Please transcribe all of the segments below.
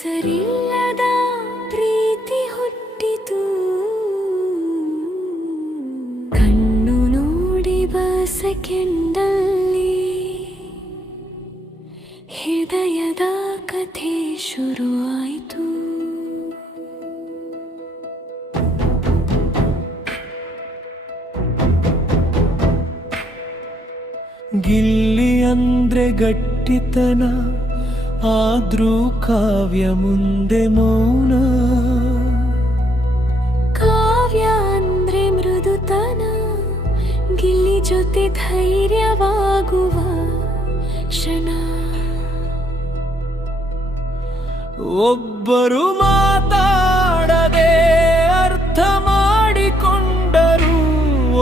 ಹೆಸರಿಲ್ಲದ ಪ್ರೀತಿ ಹುಟ್ಟಿತು. ಕಣ್ಣು ನೋಡಿ ಬಸಕೆಂಡಲ್ಲಿ ಹೃದಯದ ಕಥೆ ಶುರುವಾಯಿತು. ಗಿಲ್ಲಿ ಅಂದ್ರೆ ಗಟ್ಟಿತನ. ಆದ್ರೂ ಕಾವ್ಯ ಮುಂದೆ ಮೌನ. ಕಾವ್ಯ ಅಂದ್ರೆ ಮೃದುತನ ಗಿಲ್ಲಿ ಜೊತೆ ಧೈರ್ಯವಾಗುವ ಕ್ಷಣ. ಒಬ್ಬರು ಮಾತಾಡದೆ ಅರ್ಥ ಮಾಡಿಕೊಂಡರು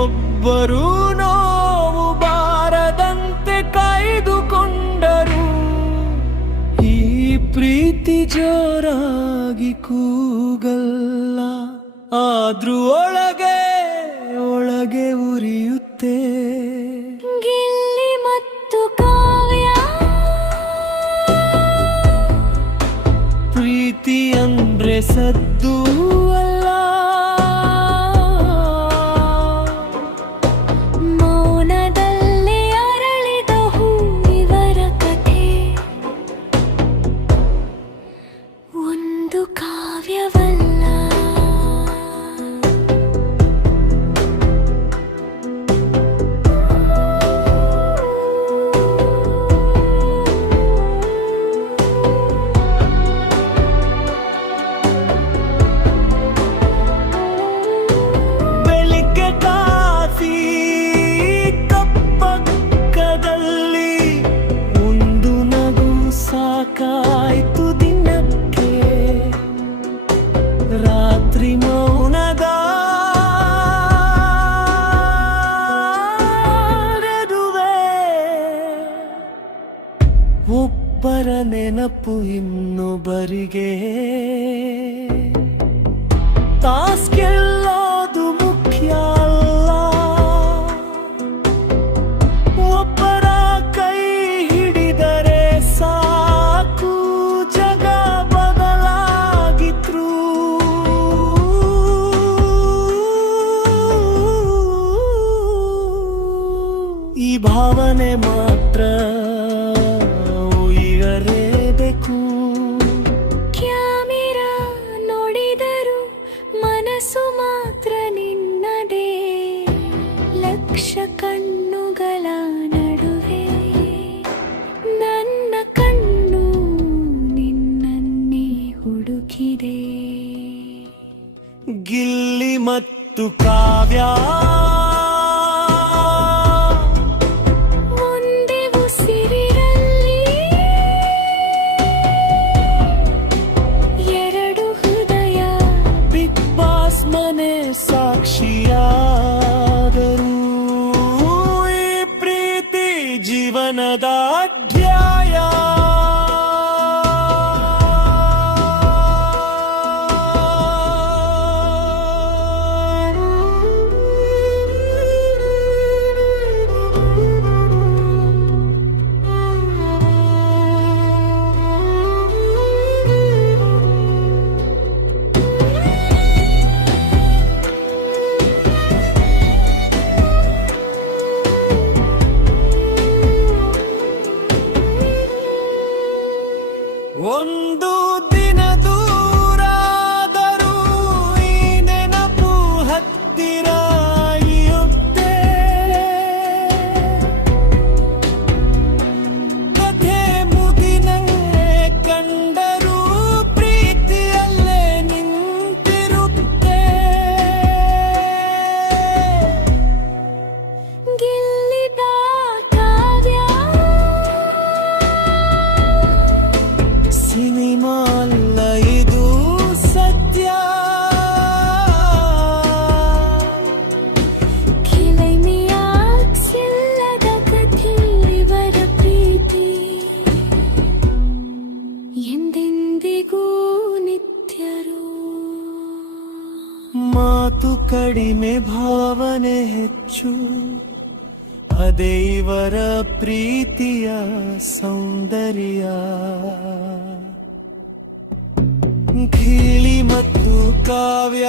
ಒಬ್ಬರು ಪ್ರೀತಿ ಜೋರಾಗಿ ಕೂಗಲ್ಲ. ಆದ್ರೂ ಒಳಗೆ ಒಳಗೆ ಉರಿಯುತ್ತೆ. ಗಿಲ್ಲಿ ಮತ್ತು ಕಾವ್ಯ. ಪ್ರೀತಿ ಅಂದ್ರೆ ಸದ್ದು. ರಾತ್ರಿ ಮೌನದ ಒಬ್ಬರ ನೆನಪು ಇನ್ನೊಬ್ಬರಿಗೆ. ತಾಸ್ ಭಾವನೆ ಮಾತ್ರ ಮಾತು ಕಡಿಮೆ ಭಾವನೆ ಹೆಚ್ಚು. ಅದೇ ಇವರ ಪ್ರೀತಿಯ ಸೌಂದರ್ಯ. ಖೀಳಿ ಮತ್ತು ಕಾವ್ಯ.